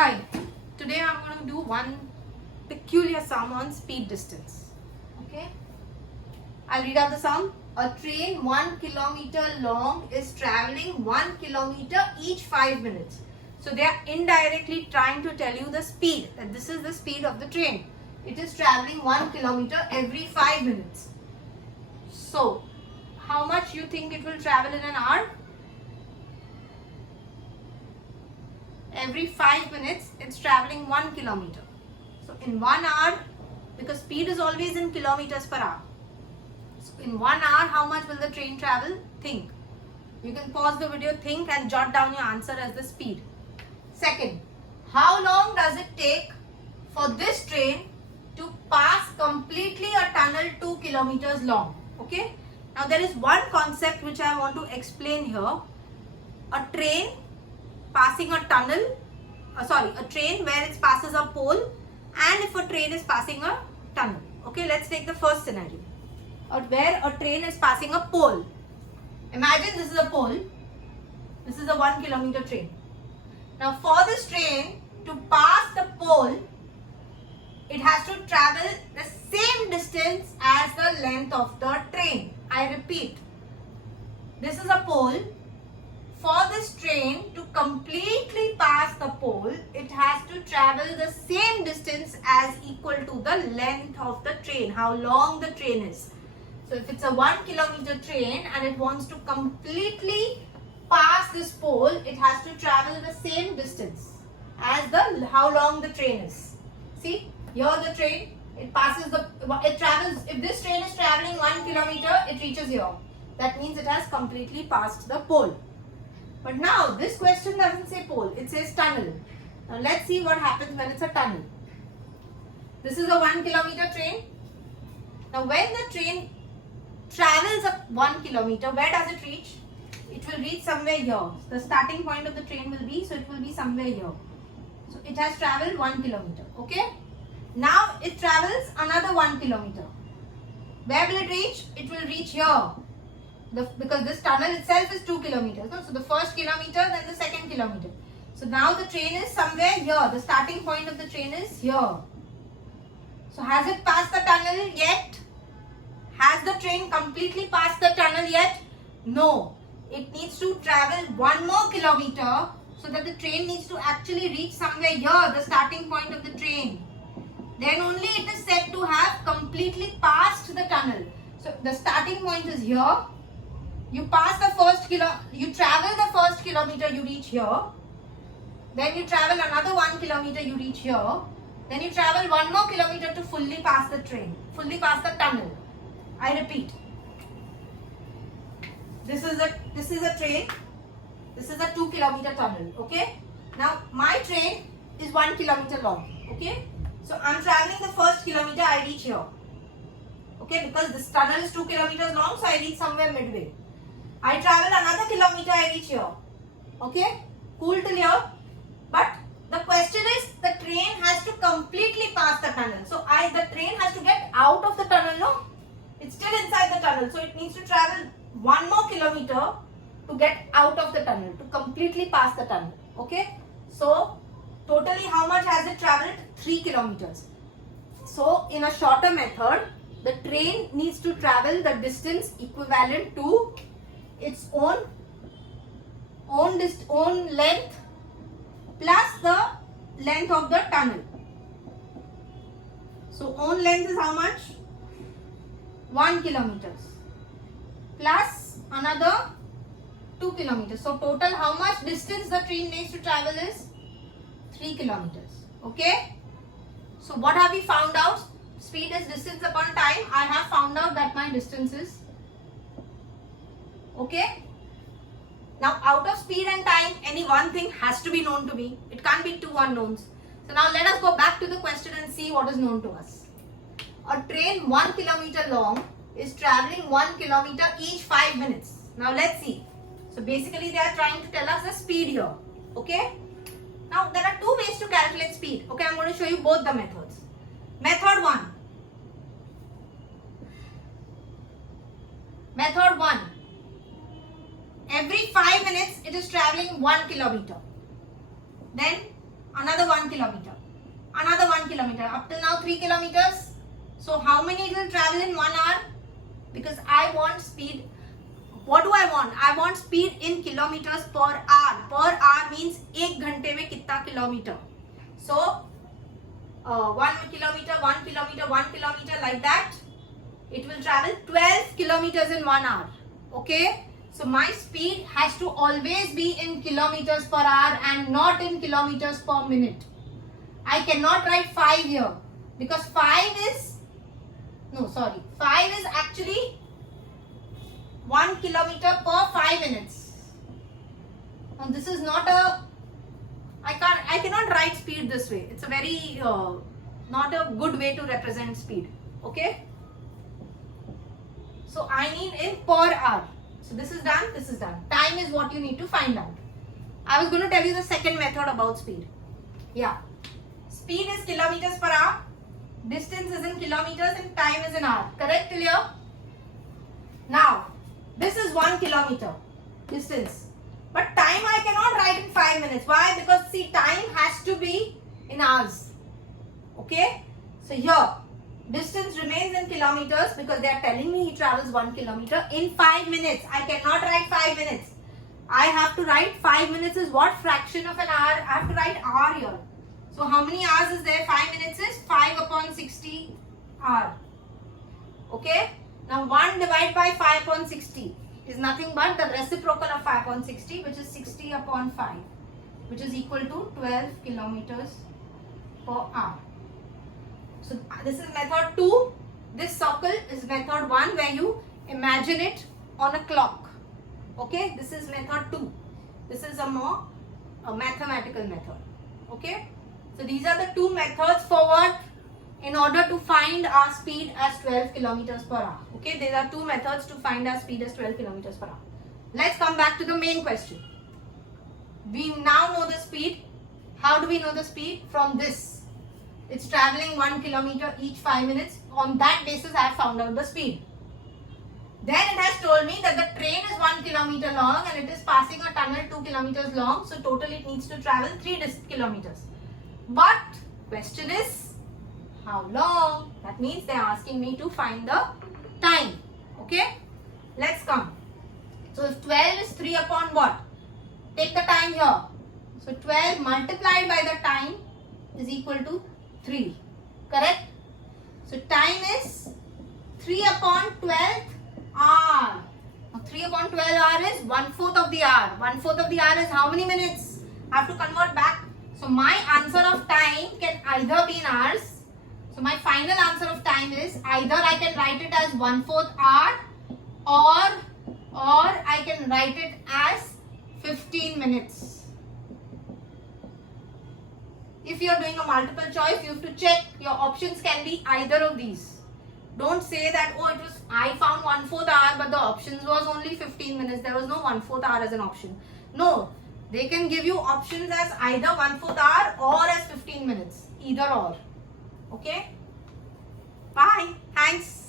Hi, today I'm going to do one peculiar sum on speed distance. Okay, I'll read out the sum. A train 1 kilometer long is traveling 1 kilometer each 5 minutes. So they are indirectly trying to tell you the speed, that this is the speed of the train. It is traveling 1 kilometer every 5 minutes. So, how much you think it will travel in an hour? Every 5 minutes it's traveling 1 kilometer. So in 1 hour, because speed is always in kilometers per hour. So in 1 hour, how much will the train travel? Think. You can pause the video, think and jot down your answer as the speed. Second, how long does it take for this train to pass completely a tunnel 2 kilometers long? Okay. Now there is one concept which I want to explain here. A train passing a tunnel, a train where it passes a pole, and if a train is passing a tunnel. Okay, let's take the first scenario. Where a train is passing a pole. Imagine this is a pole. This is a 1 kilometer train. Now for this train to pass the pole, it has to travel the same distance as the length of the train. I repeat, this is a pole. For this train to completely pass the pole, it has to travel the same distance as equal to the length of the train, how long the train is. So if it's a 1 kilometer train and it wants to completely pass this pole, it has to travel the same distance as how long the train is. See, here the train, it travels, if this train is traveling 1 kilometer, it reaches here. That means it has completely passed the pole. But now this question doesn't say pole, it says tunnel. Now let's see what happens when it's a tunnel. This is a 1 kilometer train. Now when the train travels up 1 kilometer, where does it reach? It will reach somewhere here. The starting point of the train will be, so it will be somewhere here. So it has traveled 1 kilometer, okay? Now it travels another 1 kilometer. Where will it reach? It will reach here. Because this tunnel itself is 2 kilometers. No? So the first kilometer, then the second kilometer. So now the train is somewhere here. The starting point of the train is here. So has it passed the tunnel yet? Has the train completely passed the tunnel yet? No. It needs to travel 1 more kilometer so that the train needs to actually reach somewhere here, the starting point of the train. Then only it is said to have completely passed the tunnel. So the starting point is here. You pass the you travel the first kilometer, you reach here. Then you travel another 1 kilometer, you reach here. Then you travel 1 more kilometer to fully pass the train, fully pass the tunnel. I repeat. This is a train. This is a 2 kilometer tunnel. Okay. Now my train is 1 kilometer long. Okay. So I'm traveling the first kilometer, I reach here. Okay, because this tunnel is 2 kilometers long, so I reach somewhere midway. I travel another kilometer, I reach here. Okay, cool till here. But the question is, the train has to completely pass the tunnel. So the train has to get out of the tunnel, no? It's still inside the tunnel. So it needs to travel 1 more kilometer to get out of the tunnel, to completely pass the tunnel. Okay, so totally how much has it traveled? 3 kilometers. So in a shorter method, the train needs to travel the distance equivalent to its own length plus the length of the tunnel. So own length is how much? 1 kilometers plus another 2 kilometers. So total how much distance the train needs to travel is 3 kilometers. Okay. So what have we found out? Speed is distance upon time. I have found out that my distance is. Okay. Now out of speed and time, any one thing has to be known to me. It can't be two unknowns. So now let us go back to the question and see what is known to us. A train 1 kilometer long is traveling 1 kilometer each 5 minutes. Now let's see. So basically they are trying to tell us the speed here. Okay. Now there are two ways to calculate speed. Okay, I'm going to show you both the methods. Method 1. Method 1. Every 5 minutes it is traveling 1 kilometer. Then another 1 kilometer, another 1 kilometer. Up till now 3 kilometers. So how many it will travel in 1 hour? Because I want speed. What do I want? I want speed in kilometers per hour. Per hour means 1 घंटे में कितना kilometer. So 1 kilometer, 1 kilometer, 1 kilometer, like that. It will travel 12 kilometers in 1 hour. Okay. So my speed has to always be in kilometers per hour and not in kilometers per minute. I cannot write 5 here because 5 is actually 1 kilometer per 5 minutes. Now this is not a, I cannot write speed this way. It's a very not a good way to represent speed. Okay. So I need in per hour. So this is done, this is done. Time is what you need to find out. I was going to tell you the second method about speed. Yeah. Speed is kilometers per hour. Distance is in kilometers and time is in hour. Correct till here? Now, this is 1 kilometer distance. But time I cannot write in 5 minutes. Why? Because see, time has to be in hours. Okay? So here, distance remains in kilometers because they are telling me he travels 1 kilometer in 5 minutes. I cannot write 5 minutes. I have to write 5 minutes is what fraction of an hour? I have to write hour here. So how many hours is there? 5 minutes is 5 upon 60 hour. Okay. Now 1 divided by 5 upon 60 is nothing but the reciprocal of 5 upon 60, which is 60 upon 5, which is equal to 12 kilometers per hour. So this is method 2. This circle is method 1 where you imagine it on a clock. Okay, this is method 2. This is a mathematical method. Okay, so these are the 2 methods for what? In order to find our speed as 12 kilometers per hour. Okay, there are 2 methods to find our speed as 12 kilometers per hour. Let's come back to the main question. We now know the speed. How do we know the speed? From this. It's traveling 1 kilometer each 5 minutes. On that basis, I have found out the speed. Then it has told me that the train is 1 kilometer long and it is passing a tunnel 2 kilometers long. So total it needs to travel 3 kilometers. But question is, how long? That means they are asking me to find the time. Okay? Let's come. So if 12 is 3 upon what? Take the time here. So 12 multiplied by the time is equal to 3. Correct? So time is 3 upon 12th hour. Now 3 upon 12 hour is 1/4 of the hour. 1/4 of the hour is how many minutes? I have to convert back. So my answer of time can either be in hours. So my final answer of time is either I can write it as 1/4 hour or I can write it as 15 minutes. If you are doing a multiple choice, you have to check your options can be either of these. Don't say that, oh, I found 1/4 hour, but the options was only 15 minutes. There was no 1/4 hour as an option. No, they can give you options as either 1/4 hour or as 15 minutes. Either or. Okay? Bye. Thanks.